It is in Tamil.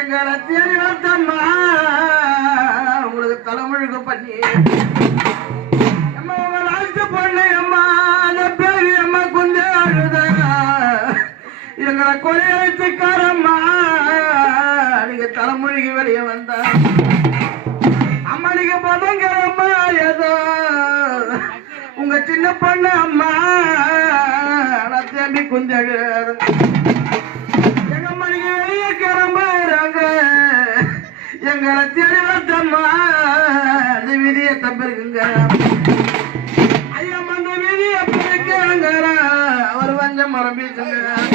எங்களை தேடி வந்தம்மா உங்களுக்கு தலைமுழுக்க பண்ணி அம்மா உங்களை அழைச்சு பொண்ணு அம்மா அந்த பேரு அம்மா கொஞ்சம் அழுத எங்களை கொலையழைச்சுக்காரம்மா நீங்க தலைமொழிக்கு வெளியே வந்த அம்மா நீங்க பதங்கிறம்மா ஏதோ உங்க சின்ன பொண்ணு அம்மா நான் தேம்பி கொஞ்சம் எங்க அம்மா நீங்க வெளியே கிளம்புறாங்க எங்களை தேடி வந்தம்மா அந்த விதியை தப்பிருக்குங்க ஐயா அந்த விதியை பிறக்கிறாங்க அவர் வஞ்சம் மரம்பிச்சுங்க